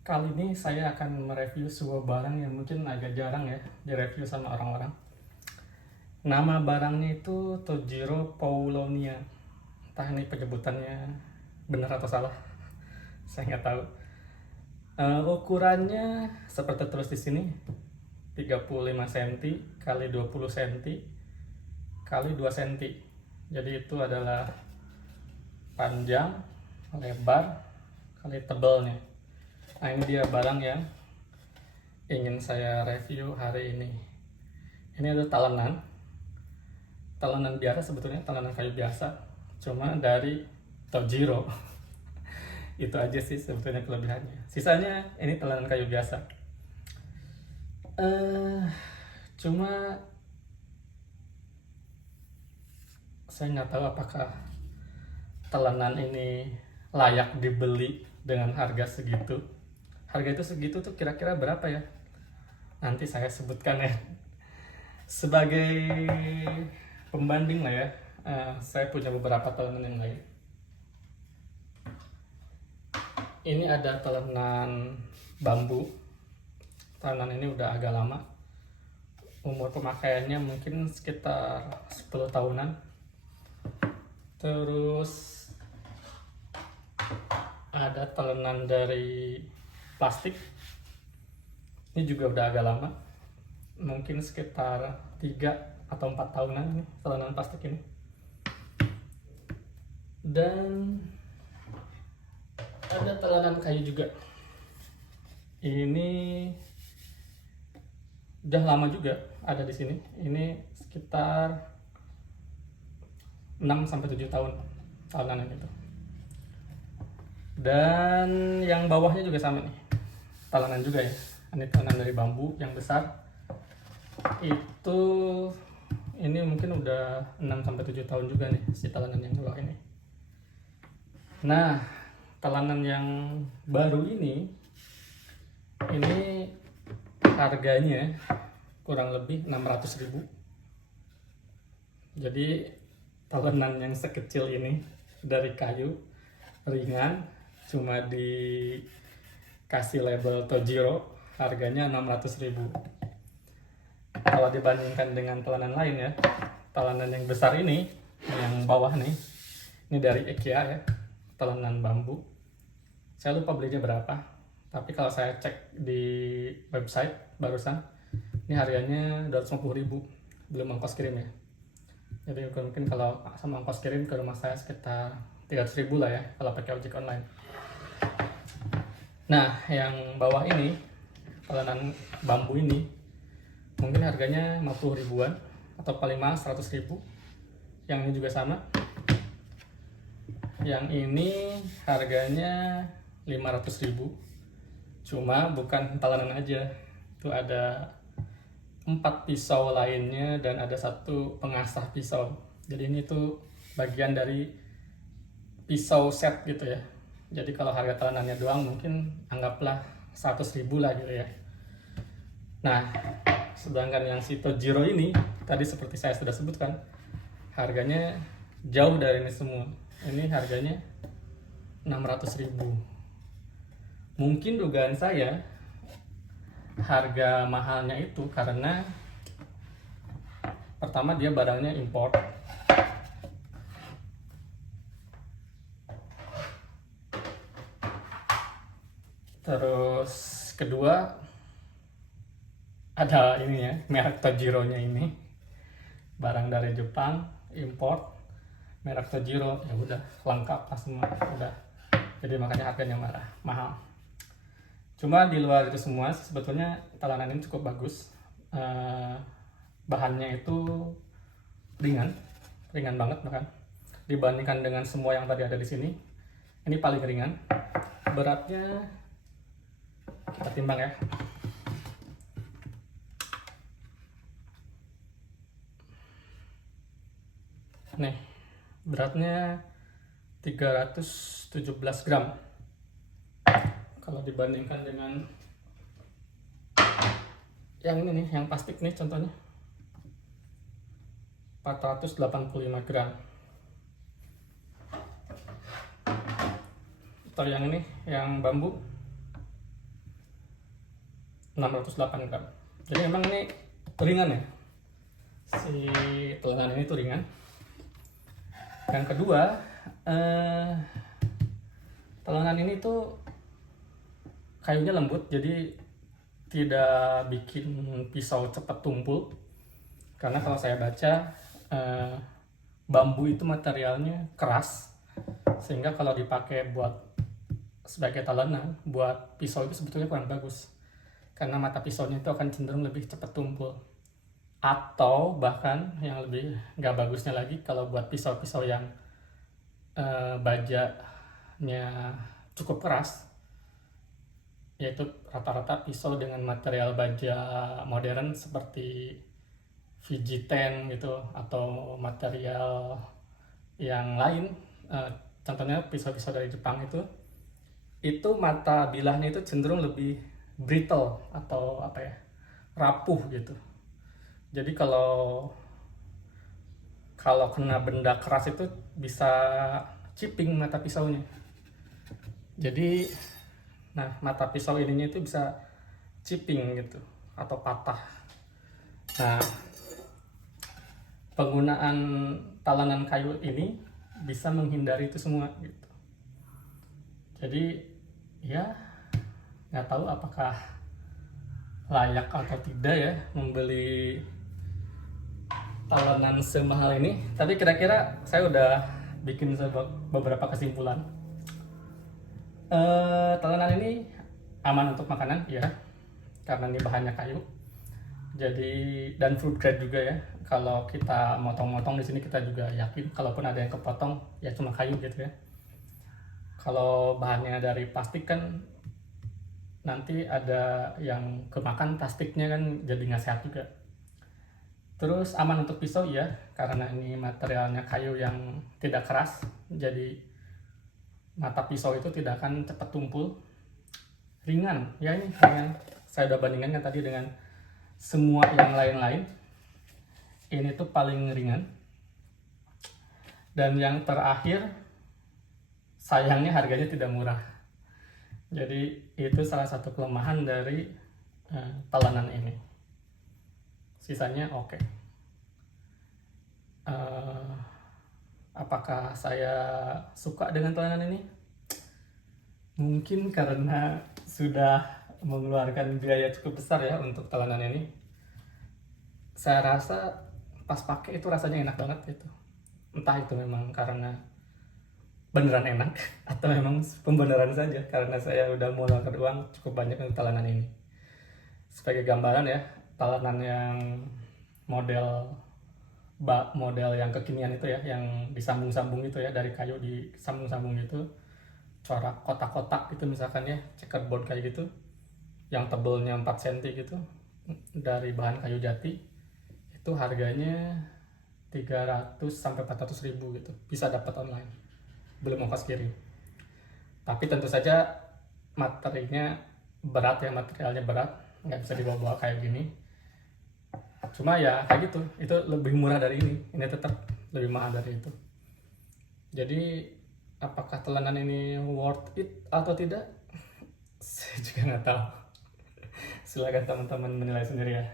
Kali ini saya akan mereview sebuah barang yang mungkin agak jarang ya direview sama orang-orang. Nama barangnya itu Tojiro Paulonia. Entah ini penyebutannya benar atau salah, saya nggak tahu. Ukurannya seperti terus di sini, 35 cm kali 20 cm kali 2 cm. Jadi itu adalah panjang, lebar, kali tebalnya. Nah, ini dia barang yang ingin saya review hari ini. Ini ada talenan biasa, sebetulnya talenan kayu biasa, cuma dari Tojiro. Itu aja sih sebetulnya kelebihannya. Sisanya ini talenan kayu biasa. Cuma saya nggak tahu apakah talenan ini layak dibeli dengan harga segitu. Harga itu segitu tuh kira-kira berapa ya? Nanti saya sebutkan ya. Sebagai pembanding lah ya, saya punya beberapa talenan yang lain. Ini ada talenan bambu. Talenan ini udah agak lama. Umur pemakaiannya mungkin sekitar 10 tahunan. Terus ada talenan dari plastik. Ini juga udah agak lama. Mungkin sekitar 3 atau 4 tahunan nih talenan plastik ini. Dan ada talenan kayu juga. Ini udah lama juga ada di sini. Ini sekitar 6 sampai 7 tahun talenan itu. Dan yang bawahnya juga sama nih. Talenan juga ya. Ini talenan dari bambu yang besar. Itu ini mungkin udah 6 sampai 7 tahun juga nih si talenan yang bawah ini. Nah, talenan yang baru ini harganya kurang lebih 600.000. Jadi talenan yang sekecil ini dari kayu, ringan, cuma dikasih label Tojiro, harganya 600.000. Kalau dibandingkan dengan talenan lain ya, talenan yang besar ini, yang bawah nih, ini dari IKEA ya, talenan bambu. Saya lupa belinya berapa, tapi kalau saya cek di website barusan, ini harganya 250.000, belum ongkos kirim ya. Jadi mungkin kalau sama ongkos kirim ke rumah saya sekitar 300.000 lah ya, kalau pakai ojek online. Nah, yang bawah ini, talenan bambu ini, mungkin harganya 50 ribuan, atau paling mahal 100.000. Yang ini juga sama. Yang ini harganya 500.000. Cuma bukan talenan aja, itu ada 4 pisau lainnya dan ada 1 pengasah pisau. Jadi ini tuh bagian dari pisau set gitu ya. Jadi kalau harga talenannya doang mungkin anggaplah 100.000 lah gitu ya. Nah, sedangkan yang si Tojiro ini tadi seperti saya sudah sebutkan, harganya jauh dari ini semua. Ini harganya 600.000. Mungkin dugaan saya harga mahalnya itu karena pertama dia barangnya import. Terus kedua ada ini ya, merek Tojiro-nya ini. Barang dari Jepang, import, merek Tojiro, ya udah lengkap lah semua, udah. Jadi makanya harganya mahal. Cuma di luar itu semua sebetulnya talenan ini cukup bagus. Bahannya itu ringan banget bahkan dibandingkan dengan semua yang tadi ada di sini. Ini paling ringan. Beratnya kita timbang ya. Nih, beratnya 317 gram. Kalau dibandingkan dengan yang ini nih, yang plastik nih contohnya 485 gram. Atau yang ini, yang bambu 608 gram. Jadi memang ini ringan ya, si telenan ini tuh ringan. Yang kedua, telenan ini tuh kayunya lembut, jadi tidak bikin pisau cepat tumpul. Karena kalau saya baca, bambu itu materialnya keras, sehingga kalau dipakai buat sebagai talenan buat pisau itu sebetulnya kurang bagus, karena mata pisaunya itu akan cenderung lebih cepat tumpul. Atau bahkan yang lebih nggak bagusnya lagi, kalau buat pisau-pisau yang bajanya cukup keras, yaitu rata-rata pisau dengan material baja modern seperti VG10 gitu, atau material yang lain, contohnya pisau-pisau dari Jepang itu mata bilahnya itu cenderung lebih brittle atau apa ya, rapuh gitu. Jadi kalau kena benda keras itu bisa chipping mata pisaunya. Jadi mata pisau ininya itu bisa chipping gitu atau patah. Nah, penggunaan talenan kayu ini bisa menghindari itu semua gitu. Jadi ya nggak tahu apakah layak atau tidak ya membeli talenan semahal ini, tapi kira-kira saya udah bikin beberapa kesimpulan. Talenan ini aman untuk makanan ya, karena ini bahannya kayu. Jadi dan food grade juga ya. Kalau kita motong-motong di sini kita juga yakin, kalaupun ada yang kepotong ya cuma kayu gitu ya. Kalau bahannya dari plastik kan nanti ada yang kemakan plastiknya kan, jadi nggak sehat juga. Terus aman untuk pisau ya, karena ini materialnya kayu yang tidak keras, jadi mata pisau itu tidak akan cepat tumpul. Ringan ya, ini ringan. Saya udah bandingkan kan tadi dengan semua yang lain-lain, ini tuh paling ringan. Dan yang terakhir, sayangnya harganya tidak murah. Jadi itu salah satu kelemahan dari talenan ini. Sisanya oke. Apakah saya suka dengan talenan ini? Mungkin karena sudah mengeluarkan biaya cukup besar ya untuk talenan ini. Saya rasa pas pakai itu rasanya enak banget gitu. Entah itu memang karena beneran enak atau memang pembenaran saja, karena saya udah mengeluarkan uang cukup banyak untuk talenan ini. Sebagai gambaran ya, talenan yang model yang kekinian itu ya, yang disambung-sambung itu ya, dari kayu disambung-sambung itu, corak kotak-kotak gitu misalkan ya, checkerboard kayak gitu, yang tebelnya 4 cm gitu, dari bahan kayu jati, itu harganya 300 sampai 400 ribu gitu, bisa dapat online, belum ongkos kirim. Tapi tentu saja materialnya berat, nggak bisa dibawa-bawa kayak gini. Cuma ya kayak gitu, itu lebih murah dari ini tetap lebih mahal dari itu. Jadi apakah talenan ini worth it atau tidak? Saya juga nggak tahu. Silakan teman-teman menilai sendiri ya.